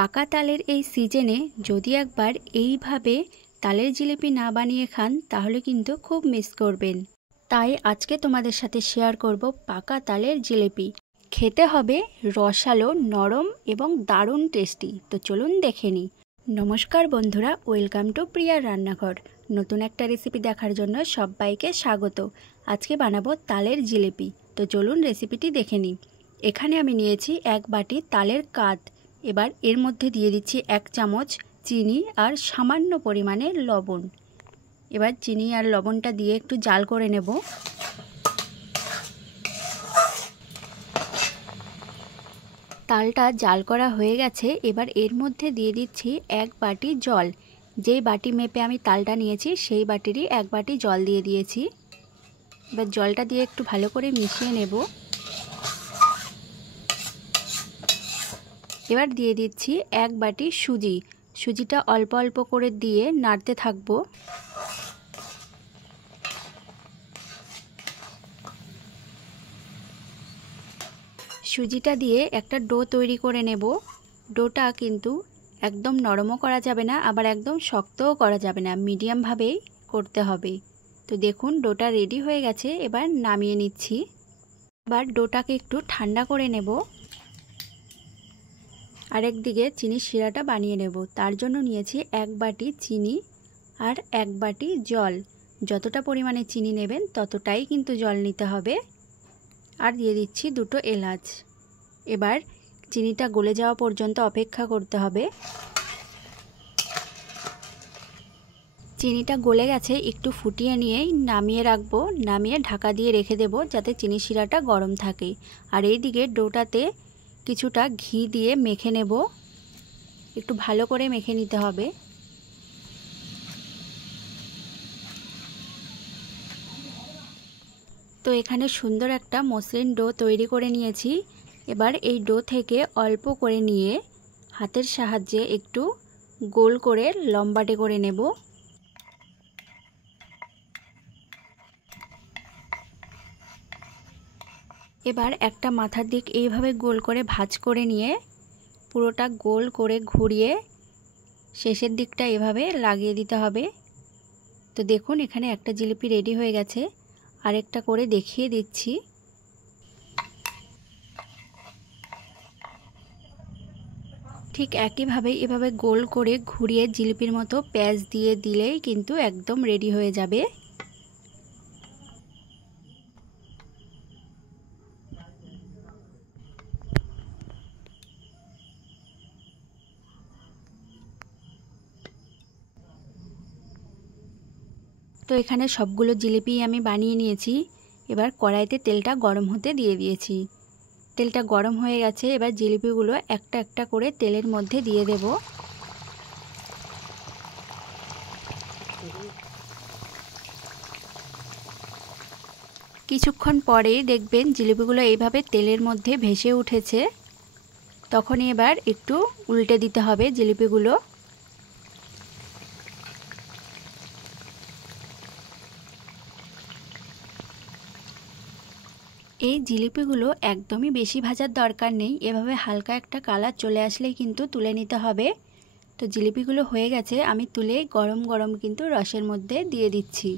পাকা তালের এই সিজনে যদি একবার এইভাবে তালের জিলিপি না বানিয়ে খান তাহলে কিন্তু খুব মিস করবেন। তাই আজকে তোমাদের সাথে শেয়ার করব পাকা তালের জিলিপি। খেতে হবে রসালো, নরম এবং দারুণ টেস্টি। তো চলুন দেখে নিই। নমস্কার বন্ধুরা, ওয়েলকাম টু প্রিয়ার রান্নাঘর। নতুন একটা রেসিপি দেখার জন্য সবাইকে স্বাগত। আজকে বানাবো তালের জিলিপি। তো চলুন রেসিপিটি দেখে নিই। এখানে আমি নিয়েছি এক বাটি তালের কাত। এবার এর মধ্যে দিয়ে দিচ্ছি 1 চামচ চিনি আর সামান্য পরিমাণে লবণ। এবার চিনি আর লবণটা দিয়ে একটু জাল করে নেব। তালটা জাল করা হয়ে গেছে। এবার এর মধ্যে দিয়ে দিচ্ছি 1 বাটি জল। যেই বাটি মেপে আমি তালটা নিয়েছি সেই বাটিরই 1 বাটি জল দিয়ে দিয়েছি। এবার জলটা দিয়ে একটু ভালো করে মিশিয়ে নেব। এবার দিয়ে দিচ্ছি 1 বাটি সুজি। সুজিটা অল্প অল্প করে দিয়ে নাড়তে থাকবো। সুজিটা দিয়ে একটা ডো তৈরি করে নেব। ডোটা কিন্তু একদম নরমও করা যাবে না, আবার একদম শক্তও করা যাবে না, মিডিয়ামভাবেই করতে হবে। তো দেখুন ডোটা রেডি হয়ে গেছে। এবার নামিয়ে নিচ্ছি। এবার ডোটাকে একটু ঠান্ডা করে নেব। আরেক দিকে চিনির শিরাটা বানিয়ে নেব। তার জন্য নিয়েছি 1 বাটি চিনি আর 1 বাটি জল। যতটা পরিমাণে চিনি নেবেন ততটাই কিন্তু জল নিতে হবে। আর দিয়ে দিচ্ছি 2টো এলাচ। এবার চিনিটা গলে যাওয়া পর্যন্ত অপেক্ষা করতে হবে। চিনিটা গলে গেছে, একটু ফুটিয়ে নিয়েই নামিয়ে রাখবো। নামিয়ে ঢাকা দিয়ে রেখে দেব যাতে চিনি শিরাটা গরম থাকে। আর এইদিকে ডোটাতে কিছুটা ঘি দিয়ে মেখে নেব। একটু ভালো করে মেখে নিতে হবে। তো এখানে সুন্দর একটা মসৃণ ডো তৈরি করে নিয়েছি। এবার এই ডো থেকে অল্প করে নিয়ে হাতের সাহায্যে একটু গোল করে লম্বাটে করে নেব। এবার একটা মাথার দিক এইভাবে গোল করে ভাঁজ করে নিয়ে পুরোটা গোল করে ঘুরিয়ে শেষের দিকটা এভাবে লাগিয়ে দিতে হবে। তো দেখুন এখানে একটা জিলিপি রেডি হয়ে গেছে। আরেকটা করে দেখিয়ে দিচ্ছি। ঠিক একইভাবে এভাবে গোল করে ঘুরিয়ে জিলিপির মতো প্যাঁচ দিয়ে দিলেই কিন্তু একদম রেডি হয়ে যাবে। তো এখানে সবগুলো জিলিপি আমি বানিয়ে নিয়েছি। এবার কড়াইতে তেলটা গরম হতে দিয়ে দিয়েছি। তেলটা গরম হয়ে গেছে। এবার জিলিপিগুলো একটা একটা করে তেলের মধ্যে দিয়ে দেব। কিছুক্ষণ পরেই দেখবেন জিলিপিগুলো এইভাবে তেলের মধ্যে ভেসে উঠেছে। তখনই এবার একটু উল্টে দিতে হবে জিলিপিগুলো। এই জিলিপিগুলো একদমই বেশি ভাজার দরকার নেই। এভাবে হালকা একটা কালার চলে আসলেই কিন্তু তুলে নিতে হবে। তো জিলিপিগুলো হয়ে গেছে। আমি তুলে গরম গরম কিন্তু রসের মধ্যে দিয়ে দিচ্ছি।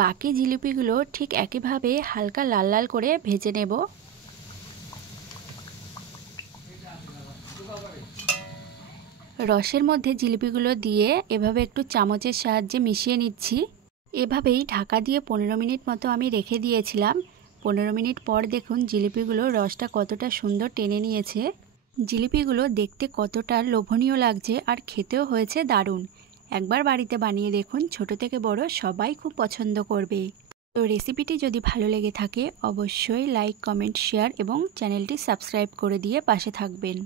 বাকি জিলিপিগুলো ঠিক একইভাবে হালকা লাল লাল করে ভেজে নেব। রসের মধ্যে জিলিপিগুলো দিয়ে এভাবে একটু চামচের সাহায্যে মিশিয়ে নিচ্ছি। এভাবেই ঢাকা দিয়ে 15 মিনিট মতো আমি রেখে দিয়েছিলাম। 15 মিনিট পর দেখুন জিলিপিগুলো রসটা কতটা সুন্দর টেনে নিয়েছে। জিলিপিগুলো দেখতে কতটা লোভনীয় লাগছে আর খেতেও হয়েছে দারুণ। একবার বাড়িতে বানিয়ে দেখুন, ছোট থেকে বড় সবাই খুব পছন্দ করবে। তো রেসিপিটি যদি ভালো লেগে থাকে অবশ্যই লাইক, কমেন্ট, শেয়ার এবং চ্যানেলটি সাবস্ক্রাইব করে দিয়ে পাশে থাকবেন।